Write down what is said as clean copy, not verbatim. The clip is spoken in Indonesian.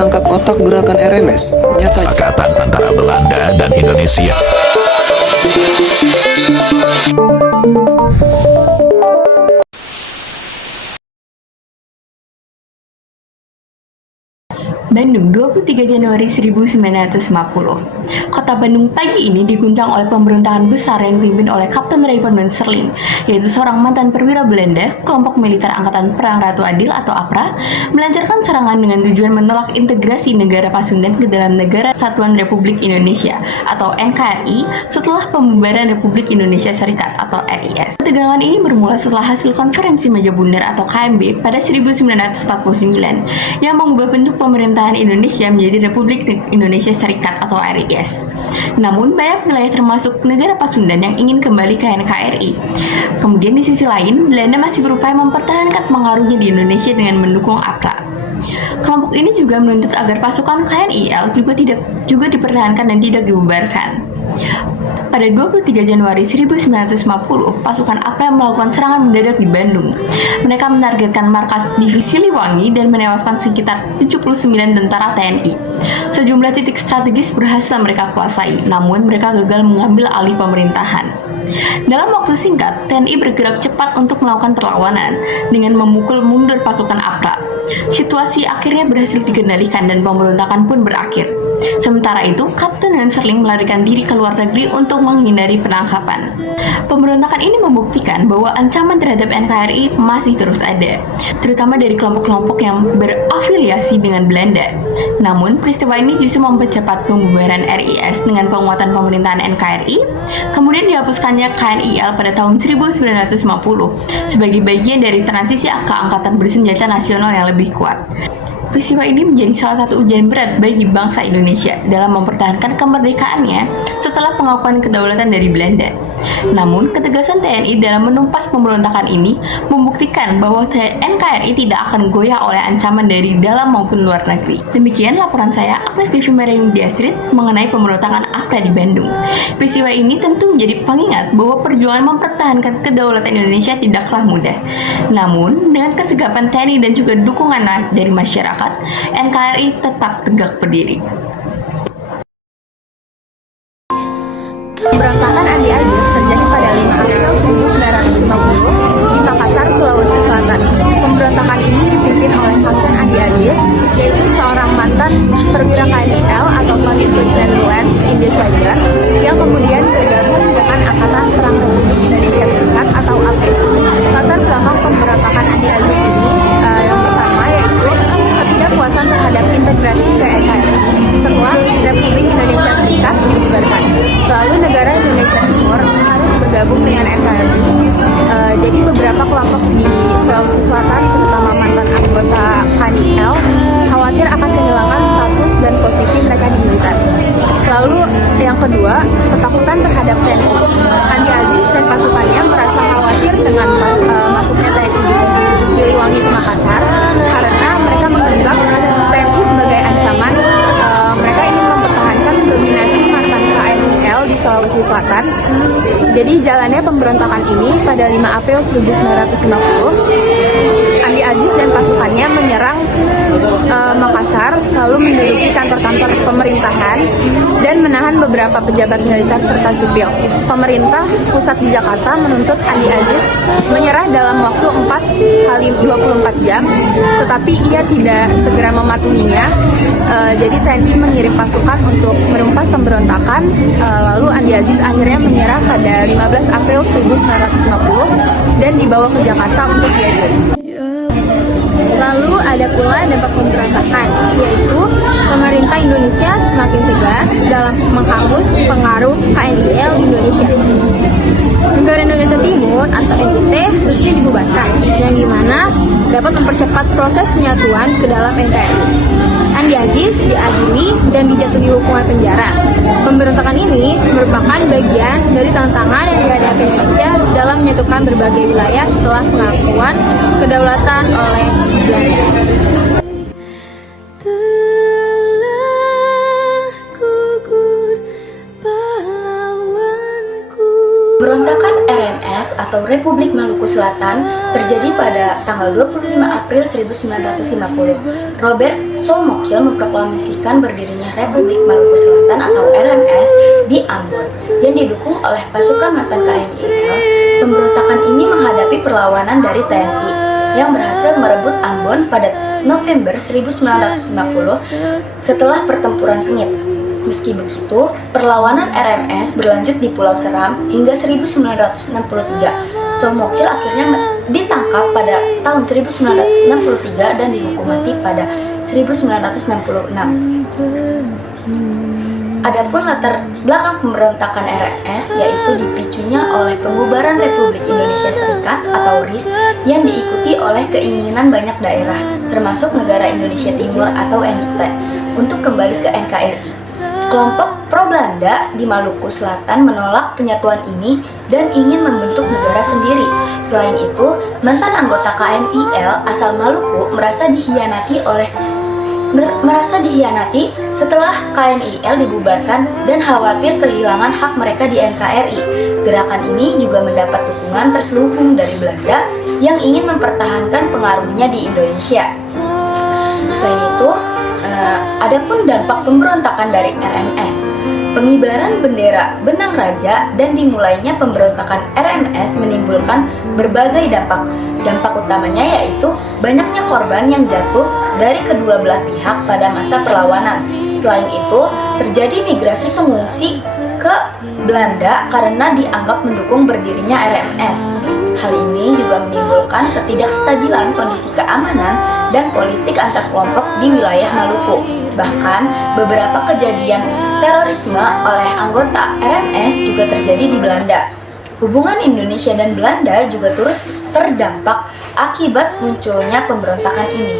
menangkap otak gerakan RMS. Nyatanya Kesepakatan antara Belanda dan Indonesia. Bandung, 23 Januari 1950. Kota Bandung pagi ini diguncang oleh pemberontakan besar yang dipimpin oleh Kapten Raymond van Serling, yaitu seorang mantan perwira Belanda, kelompok militer Angkatan Perang Ratu Adil atau APRA, melancarkan serangan dengan tujuan menolak integrasi negara Pasundan ke dalam Negara Kesatuan Republik Indonesia atau NKRI setelah pembubaran Republik Indonesia Serikat atau RIS. Ketegangan ini bermula setelah hasil konferensi meja bundar atau KMB pada 1949 yang mengubah bentuk pemerintahan Indonesia menjadi Republik Indonesia Serikat atau RIS. Namun, banyak wilayah termasuk negara Pasundan yang ingin kembali ke NKRI. Kemudian di sisi lain, Belanda masih berupaya mempertahankan pengaruhnya di Indonesia dengan mendukung APRA. Kelompok ini juga menuntut agar pasukan KNIL juga dipertahankan dan tidak dibubarkan. Pada 23 Januari 1950, pasukan APRA melakukan serangan mendadak di Bandung. Mereka menargetkan markas Divisi Siliwangi dan menewaskan sekitar 79 tentara TNI. Sejumlah titik strategis berhasil mereka kuasai, namun mereka gagal mengambil alih pemerintahan. Dalam waktu singkat, TNI bergerak cepat untuk melakukan perlawanan dengan memukul mundur pasukan APRA. Situasi akhirnya berhasil dikendalikan dan pemberontakan pun berakhir. Sementara itu, Kapten van Serling melarikan diri ke luar negeri untuk menghindari penangkapan. Pemberontakan ini membuktikan bahwa ancaman terhadap NKRI masih terus ada, terutama dari kelompok-kelompok yang berafiliasi dengan Belanda. Namun, peristiwa ini justru mempercepat pembubaran RIS dengan penguatan pemerintahan NKRI, kemudian dihapuskannya KNIL pada tahun 1950 sebagai bagian dari transisi ke angkatan bersenjata nasional yang lebih kuat. Peristiwa ini menjadi salah satu ujian berat bagi bangsa Indonesia dalam mempertahankan kemerdekaannya setelah pengakuan kedaulatan dari Belanda. Namun, ketegasan TNI dalam menumpas pemberontakan ini membuktikan bahwa NKRI tidak akan goyah oleh ancaman dari dalam maupun luar negeri. Demikian laporan saya, Agnes Devi Merendi Astrid, mengenai pemberontakan APRA di Bandung. Peristiwa ini tentu menjadi pengingat bahwa perjuangan mempertahankan kedaulatan Indonesia tidaklah mudah. Namun, dengan kesegapan TNI dan juga dukungan dari masyarakat, NKRI tetap tegak berdiri. Pemberontakan Andi Agis terjadi pada 5 April 1950 di Makassar, Sulawesi Selatan. Pemberontakan ini dipimpin oleh Kapten Andi Agis, yaitu seorang mantan perwira KNIL atau Police Lieutenant Indies Lager, yang kemudian bergabung dengan Angkatan Perang Republik Indonesia Serikat atau APRI. Latar belakang pemberontakan Andi Agis ini yang pertama yaitu ketidakpuasan terhadap integrasi ke NKRI setelah Republik Indonesia Serikat dibubarkan. Lalu negara Indonesia Timur harus bergabung dengan NKRI. Jadi beberapa kelompok di Sulawesi Selatan, terutama mantan anggota KNIL, khawatir akan kehilangan status dan posisi mereka di militer. Lalu yang kedua, ketakutan terhadap TNI. Andi Agis dan pasukannya merasa khawatir dengan masuknya TNI di Siliwangi ke Makassar karena mereka menganggap TNI sebagai ancaman. Mereka ingin mempertahankan dominasi mantan KNIL di Sulawesi Selatan. Jadi jalannya pemberontakan ini pada 5 April 1950, Andi Agis dan pasukannya menyerang Makassar, lalu menduduki kantor-kantor pemerintahan dan menahan beberapa pejabat militer serta sipil. Pemerintah pusat di Jakarta menuntut Andi Agis menyerah dalam waktu 4 kali 24 jam, tetapi ia tidak segera mematuhinya. Jadi TNI mengirim pasukan untuk menumpas pemberontakan, lalu Andi Agis akhirnya menyerah pada 15 April 1950 dan dibawa ke Jakarta untuk diadili. Lalu ada pula dampak pemberontakan, yaitu pemerintah Indonesia semakin tegas dalam menghapus pengaruh KNIL di Indonesia. Negara Indonesia Timur atau NIT resmi dibubarkan, yang dimana dapat mempercepat proses penyatuan ke dalam NKRI. Andi Agis diadili dan dijatuhi hukuman penjara. Pemberontakan ini merupakan bagian dari tantangan yang dihadapi Indonesia dalam menyatukan berbagai wilayah setelah pengakuan kedaulatan oleh Belanda. Pemberontakan RMS atau Republik Maluku Selatan terjadi pada tanggal 25 April 1950. Robert Somokil memproklamasikan berdirinya Republik Maluku Selatan atau RMS di Ambon yang didukung oleh pasukan mantan KMIL. Pemberontakan ini menghadapi perlawanan dari TNI yang berhasil merebut Ambon pada November 1950 setelah pertempuran sengit. Meski begitu, perlawanan RMS berlanjut di Pulau Seram hingga 1963. Somokil akhirnya ditangkap pada tahun 1963 dan dihukum mati pada 1966. Adapun latar belakang pemberontakan RMS yaitu dipicunya oleh pembubaran Republik Indonesia Serikat atau RIS yang diikuti oleh keinginan banyak daerah, termasuk negara Indonesia Timur atau NIT, untuk kembali ke NKRI. Kelompok pro-Belanda di Maluku Selatan menolak penyatuan ini dan ingin membentuk negara sendiri. Selain itu, mantan anggota KMIL asal Maluku merasa dihianati setelah KMIL dibubarkan dan khawatir kehilangan hak mereka di NKRI. Gerakan ini juga mendapat dukungan terselubung dari Belanda yang ingin mempertahankan pengaruhnya di Indonesia. Selain itu, adapun dampak pemberontakan dari RMS, pengibaran bendera benang raja dan dimulainya pemberontakan RMS menimbulkan berbagai dampak. Dampak utamanya yaitu banyaknya korban yang jatuh dari kedua belah pihak pada masa perlawanan. Selain itu, terjadi migrasi pengungsi ke Belanda karena dianggap mendukung berdirinya RMS. Hal ini juga menimbulkan ketidakstabilan kondisi keamanan dan politik antar kelompok di wilayah Maluku. Bahkan, beberapa kejadian terorisme oleh anggota RMS juga terjadi di Belanda. Hubungan Indonesia dan Belanda juga turut terdampak akibat munculnya pemberontakan ini.